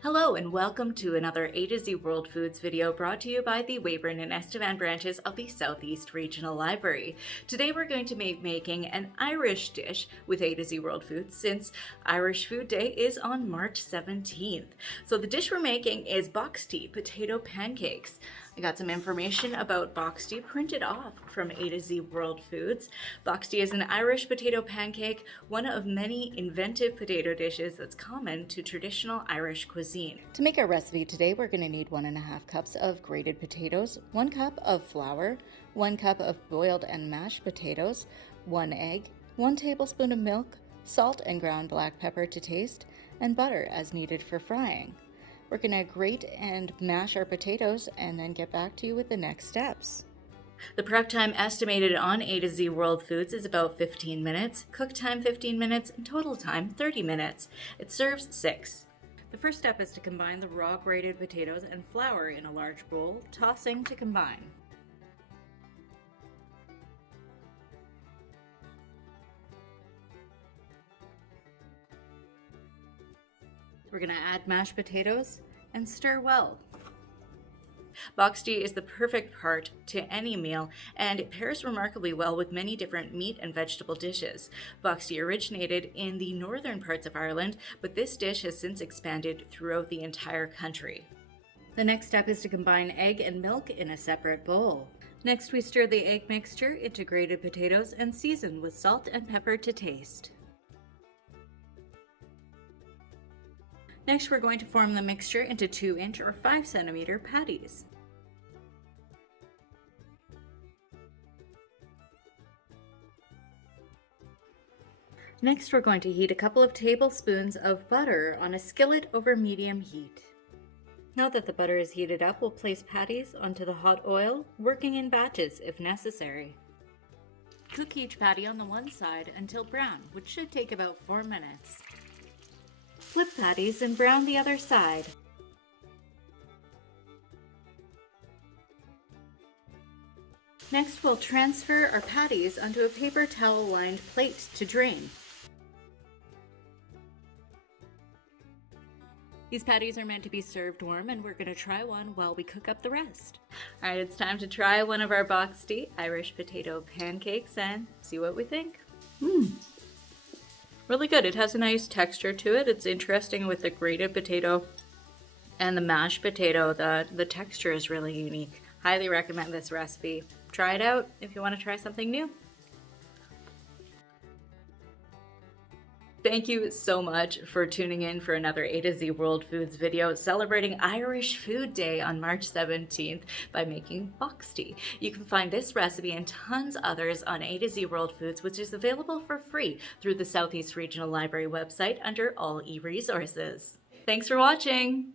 Hello and welcome to another A to Z World Foods video brought to you by the Weyburn and Estevan branches of the Southeast Regional Library. Today we're going to be making an Irish dish with A to Z World Foods since Irish Food Day is on March 17th. So the dish we're making is Boxty potato pancakes. I got some information about Boxty printed off from A to Z World Foods. Boxty is an Irish potato pancake, one of many inventive potato dishes that's common to traditional Irish cuisine. To make our recipe today, we're going to need 1.5 cups of grated potatoes, 1 cup of flour, 1 cup of boiled and mashed potatoes, 1 egg, 1 tablespoon of milk, salt and ground black pepper to taste, and butter as needed for frying. We're going to grate and mash our potatoes and then get back to you with the next steps. The prep time estimated on A to Z World Foods is about 15 minutes, cook time 15 minutes, and total time 30 minutes. It serves 6. The first step is to combine the raw grated potatoes and flour in a large bowl, tossing to combine. We're going to add mashed potatoes and stir well. Boxty is the perfect part to any meal, and it pairs remarkably well with many different meat and vegetable dishes. Boxty originated in the northern parts of Ireland, but this dish has since expanded throughout the entire country. The next step is to combine egg and milk in a separate bowl. Next, we stir the egg mixture into grated potatoes and season with salt and pepper to taste. Next, we're going to form the mixture into 2-inch or 5-centimeter patties. Next, we're going to heat a couple of tablespoons of butter on a skillet over medium heat. Now that the butter is heated up, we'll place patties onto the hot oil, working in batches if necessary. Cook each patty on the one side until brown, which should take about 4 minutes. Flip patties and brown the other side. Next, we'll transfer our patties onto a paper towel-lined plate to drain. These patties are meant to be served warm, and we're going to try one while we cook up the rest. All right, it's time to try one of our Boxty Irish potato pancakes and see what we think. Really good. It has a nice texture to it. It's interesting with the grated potato and the mashed potato. The texture is really unique. Highly recommend this recipe. Try it out if you want to try something new. Thank you so much for tuning in for another A to Z World Foods video celebrating Irish Food Day on March 17th by making Boxty. You can find this recipe and tons others on A to Z World Foods, which is available for free through the Southeast Regional Library website under All E-Resources. Thanks for watching!